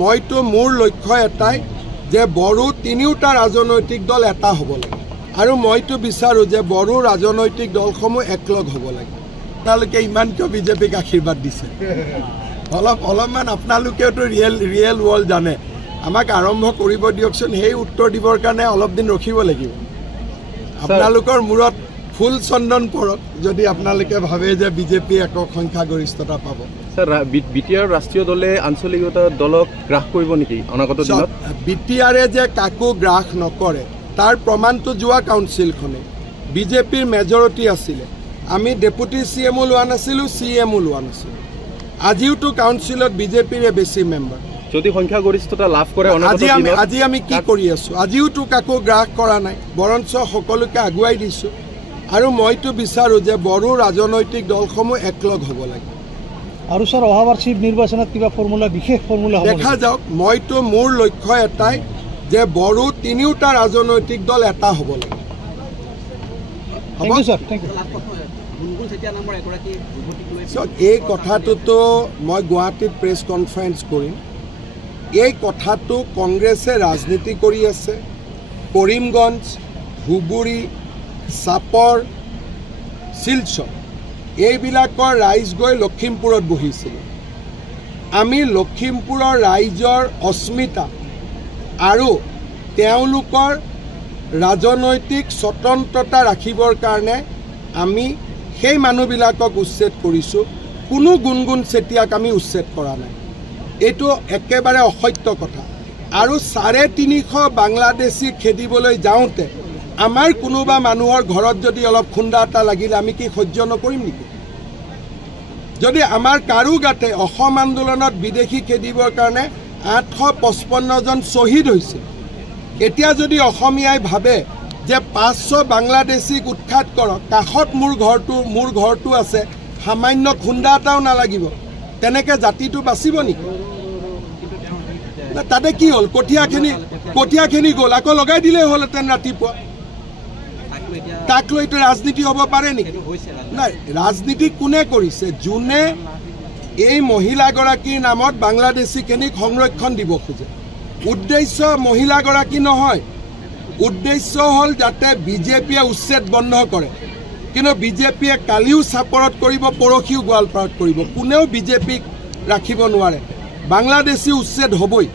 মইতো মোৰ লক্ষ্য এটাই যে বড়ো তিনিওটা ৰাজনৈতিক দল এটা হ'ব লাগে আৰু মইতো বিচাৰোঁ যে বড়ো ৰাজনৈতিক দলসমূহ একলগ হ'ব লাগে। আপোনালোকে ইমান কিয় বিজেপিক আশীৰ্বাদ দিছে? অলপমান আপোনালোকেওতো ৰিয়েল ৱৰ্ল্ড জানে। আমাক আৰম্ভ কৰিব দিয়কচোন, সেই উত্তৰ দিবৰ কাৰণে অলপ দিন ৰখিব লাগিব। আপোনালোকৰ মূৰত ফুল চন্দন পৰক যদি আপোনালোকে ভাবে যে বিজেপি একক সংখ্যাগৰিষ্ঠতা পাব। স্যাৰ, বিটিআৰ ৰাষ্ট্ৰীয় দলে আঞ্চলিকতা দলক গ্ৰাস কৰিব নেকি অনাগত দিনত? বিটিআৰে যে কাকো গ্ৰাস নকৰে তাৰ প্ৰমাণটো যোৱা কাউন্সিলখনে বিজেপিৰ মেজৰিটি আছিলে। আমি ডেপুটি CMও লোৱা নাছিলোঁ, CMও লোৱা নাছিলোঁ। আজিওতো কাউন্সিলত বিজেপিৰে বেছি মেম্বাৰ। যদি সংখ্যাগৰিষ্ঠতা লাভ কৰে আজি আমি কি কৰি আছোঁ? আজিওতো কাকো গ্ৰাস কৰা নাই, বৰঞ্চ সকলোকে আগুৱাই দিছোঁ। আৰু মইতো বিচাৰোঁ যে বড়ো ৰাজনৈতিক দলসমূহ একলগ হ'ব লাগে। আৰু স্যাৰ অহাবাৰ চিফ নিৰ্বাচনত কিবা ফৰ্মুলা, বিশেষ ফৰ্মুলা দেখা যাওক। মইতো মোৰ লক্ষ্য এটাই যে বড়ো তিনিওটা ৰাজনৈতিক দল এটা হ'ব লাগে। এই কথাটোতো মই গুৱাহাটীত প্ৰেছ কনফাৰেন্স কৰিম। এই কথাটো কংগ্ৰেছে ৰাজনীতি কৰি আছে। কৰিমগঞ্জ, ধুবুৰী, চাপৰ, শিলচৰ এইবিলাকৰ ৰাইজ গৈ লখিমপুৰত বহিছিল। আমি লখিমপুৰৰ ৰাইজৰ অস্মিতা আৰু তেওঁলোকৰ ৰাজনৈতিক স্বতন্ত্ৰতা ৰাখিবৰ কাৰণে আমি সেই মানুহবিলাকক উচ্ছেদ কৰিছোঁ। কোনো গুণগুণ চেতিয়াক আমি উচ্ছেদ কৰা নাই। এইটো একেবাৰে অসত্য কথা। আৰু 350 বাংলাদেশী খেদিবলৈ যাওঁতে আমাৰ কোনোবা মানুহৰ ঘৰত যদি অলপ খুন্দা এটা লাগিলে আমি কি সহ্য নকৰিম নেকি? যদি আমাৰ কাৰো গাতে অসম আন্দোলনত বিদেশী খেদিবৰ কাৰণে 855 জন শ্বহীদ হৈছে, এতিয়া যদি অসমীয়াই ভাবে যে 500 বাংলাদেশীক উৎখাত কৰক, কাষত মোৰ ঘৰটো আছে, সামান্য খুন্দা এটাও নালাগিব, তেনেকৈ জাতিটো বাচিব নেকি? তাতে কি হ'ল? কঠীয়াখিনি গ'ল, আকৌ লগাই দিলেই হ'লহেঁতেন ৰাতিপুৱা। তাক লৈতো ৰাজনীতি হ'ব পাৰে নেকি? নাই, ৰাজনীতি কোনে কৰিছে? যোনে এই মহিলাগৰাকীৰ নামত বাংলাদেশীখিনিক সংৰক্ষণ দিব খোজে। উদ্দেশ্য মহিলাগৰাকী নহয়, উদ্দেশ্য হ'ল যাতে বিজেপিয়ে উচ্ছেদ বন্ধ কৰে। কিন্তু বিজেপিয়ে কালিও চাপৰত কৰিব, পৰহিও গোৱালপাৰাত কৰিব। কোনেও বিজেপিক ৰাখিব নোৱাৰে। বাংলাদেশী উচ্ছেদ হ'বই।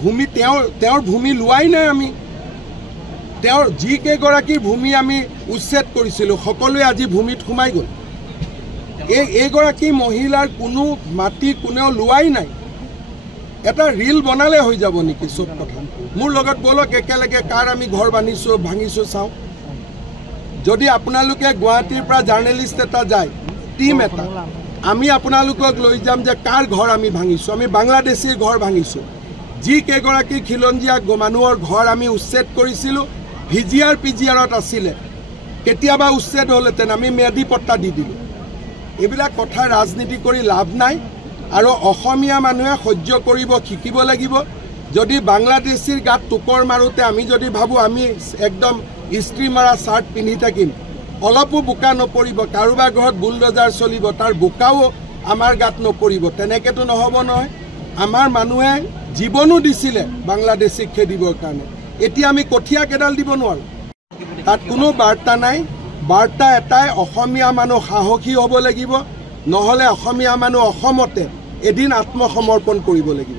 ভূমি তেওঁৰ ভূমি লোৱাই নাই। আমি তেওঁৰ যিকেইগৰাকীৰ ভূমি আমি উচ্ছেদ কৰিছিলোঁ সকলোৱে আজি ভূমিত সোমাই গ'ল। এইগৰাকী মহিলাৰ কোনো মাটি কোনেও লোৱাই নাই। এটা ৰিল বনালে হৈ যাব নেকি চব কথা? মোৰ লগত বলক একেলগে কাৰ আমি ঘৰ ভাঙিছোঁ চাওঁ। যদি আপোনালোকে গুৱাহাটীৰ পৰা জাৰ্নেলিষ্ট এটা যায়, টিম এটা, আমি আপোনালোকক লৈ যাম যে কাৰ ঘৰ আমি ভাঙিছোঁ। আমি বাংলাদেশীৰ ঘৰ ভাঙিছোঁ। যিকেইগৰাকী খিলঞ্জীয়া মানুহৰ ঘৰ আমি উচ্ছেদ কৰিছিলোঁ, PGRত আছিলে, কেতিয়াবা উচ্ছেদ হ'লহেঁতেন, আমি ম্যাদী পট্টা দি দিলোঁ। এইবিলাক কথা ৰাজনীতি কৰি লাভ নাই। আৰু অসমীয়া মানুহে সহ্য কৰিব শিকিব লাগিব। যদি বাংলাদেশীৰ গাত টোকৰ মাৰোঁতে আমি যদি ভাবোঁ আমি একদম ইস্ত্ৰি মাৰা চাৰ্ট পিন্ধি থাকিম, অলপো বোকা নপৰিব, কাৰোবাৰ ঘৰত বুলডজাৰ চলিব, তাৰ বোকাও আমাৰ গাত নপৰিব, তেনেকৈতো নহ'ব নহয়। আমাৰ মানুহে জীৱনো দিছিলে বাংলাদেশীক খেদিবৰ কাৰণে। এতিয়া আমি কঠীয়া কেইডাল দিব নোৱাৰোঁ। তাত কোনো বাৰ্তা নাই। বাৰ্তা এটাই, অসমীয়া মানুহ সাহসী হ'ব লাগিব, নহ'লে অসমীয়া মানুহ অসমতে এদিন আত্মসমৰ্পণ কৰিব লাগিব।